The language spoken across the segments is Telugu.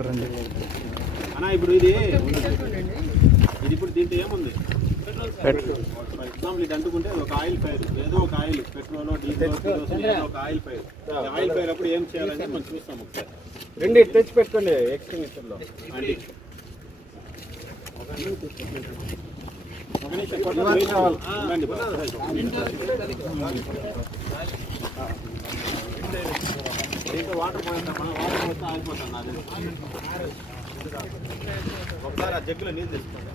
అన్నా ఇప్పుడు ఇది ఇప్పుడు దీంట్లో ఏముంది? ఎగ్జాంపుల్ ఇది అంటుకుంటే ఒక ఆయిల్ ఫైర్, ఏదో ఒక ఆయిల్, పెట్రోల్, డీజిల్, ఏదో ఒక ఆయిల్ ఫైర్. ఆయిల్ ఫైర్ అప్పుడు ఏం చేయాలని మనం చూస్తాం ఒకసారి. రెండు తెచ్చి పెట్టుకోండి ఎక్స్టింగ్విషర్లో. అండి దీంట్లో వాటర్ పోయినా వాటర్ మొత్తం ఆగిపోతుంది. అది ఒకసారి ఆ జగ్గులో నీళ్ళు తెచ్చుకోండి.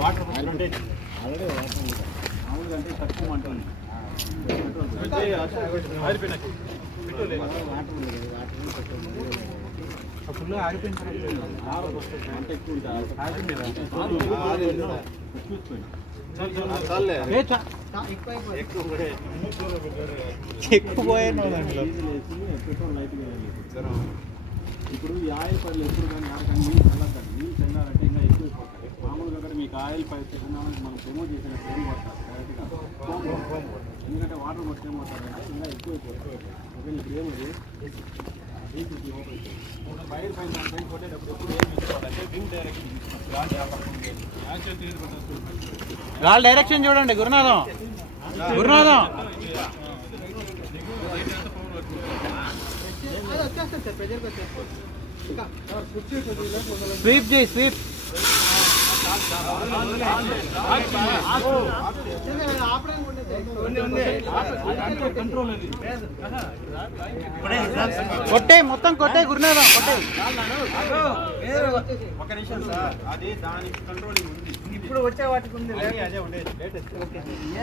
వాటర్ అంటే తక్కువ అంటుంది. ఫుల్ ఆరిపోయిన అంత ఎక్కువ ఎక్కువపోయాను. పెట్రోల్ లైట్ ఇప్పుడు ఈ ఆయిల్ పైర్లు ఎప్పుడు కానీ ఆడకండి, నీళ్ళు చల్లద్దండి. నీళ్ళు చల్లారంటే ఇంకా ఎక్కువైపోతాయి. మామూలుగా కూడా మీకు ఆయిల్ పైర్ మనం ప్రమోట్ చేసినప్పుడు ఏం కొడతారు డైరెక్ట్గా, ఎందుకంటే వాటర్ కొట్టి ఏమవుతారంటే ఇంకా ఎక్కువైపోతుంది. ఓకే, ఇప్పుడు ఏమది ఫైర్ పైన పైన కొట్టేటప్పుడు ఎప్పుడు ఏం తీసుకోవాలంటే వింగ్ డైరెక్షన్, గాలి డైరెక్షన్ చూడండి. గురునాథం స్వీప్ చేయి, స్వీప్. కొట్టే, మొత్తం కొట్టే గురునాథం, కొట్టే. ఒక నిమిషం సార్, అది దానికి కంట్రోలింగ్ ఉంది. ఇప్పుడు వచ్చే వాటికి ఉంది, అదే ఉండేది లేటెస్ట్.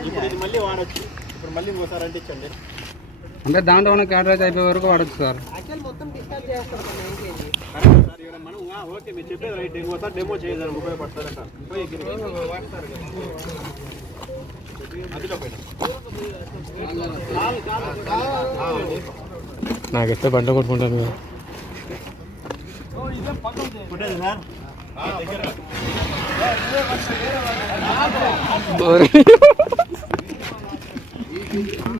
ఇప్పుడు ఇది మళ్ళీ వాడచ్చు. ఇప్పుడు మళ్ళీ ఇంకోసారి అంటించండి. అంటే దాంట్లో ఉన్న క్యాటరేజ్ అయిపోయే వరకు వాడచ్చు సార్. మనం ఓకే మీరు చెప్పేది రైట్. ఇంకోసారి డెమో చేయడానికి ఉపయోగపడతారట. నాకెస్తే బంట కొట్టుకుంటాను. సార్